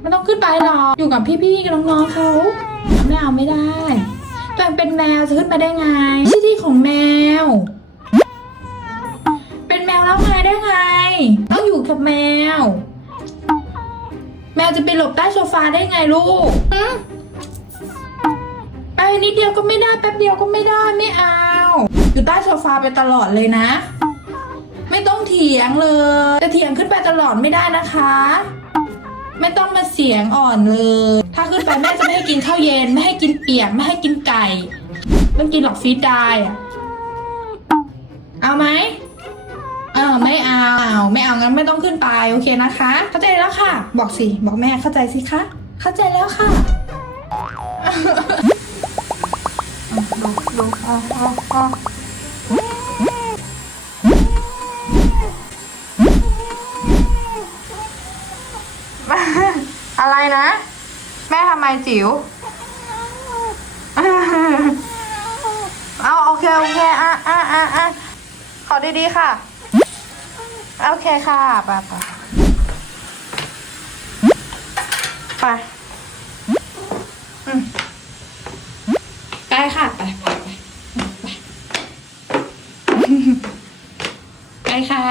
ไม่ต้องขึ้นไปหรอกอยู่กับพี่ๆกับน้องๆเขาไม่เอาไม่ได้ตัวเองเป็นแมวจะขึ้นไปได้ไงไม่ที่ของแมว เป็นแมวแล้วไงได้ไง ต้องอยู่กับแมว แมวจะไปหลบใต้โซฟาได้ไงลูกไปนิดเดียวก็ไม่ได้แป๊บเดียวก็ไม่ได้ไม่เอา อยู่ใต้โซฟาไปตลอดเลยนะ ไม่ต้องเถียงเลยแต่เถียงขึ้นไปตลอดไม่ได้นะคะ ไม่ต้องมาเสียงอ่อนเลย ถ้าขึ้นไปแม่จะไม่ให้กินข้าวเย็น ไม่ให้กินเปียก ไม่ให้กินไก่ไม่กินหรอกฟีดได้อะเอาไหมเออไม่เอา ไม่เอางั้นไม่ต้องขึ้นไปโอเคนะคะ เข้าใจแล้วค่ะ บอกสิ บอกแม่เข้าใจสิคะ เข้าใจแล้วค่ะดูดูอ๋ออ๋อ อะไรนะ แม่ทำไมจิ๋วเอาโอเคโอเคอะอะอะอะขอดีๆค่ะ โอเคค่ะไปไปไปไปค่ะไปไปไปไปค่ะ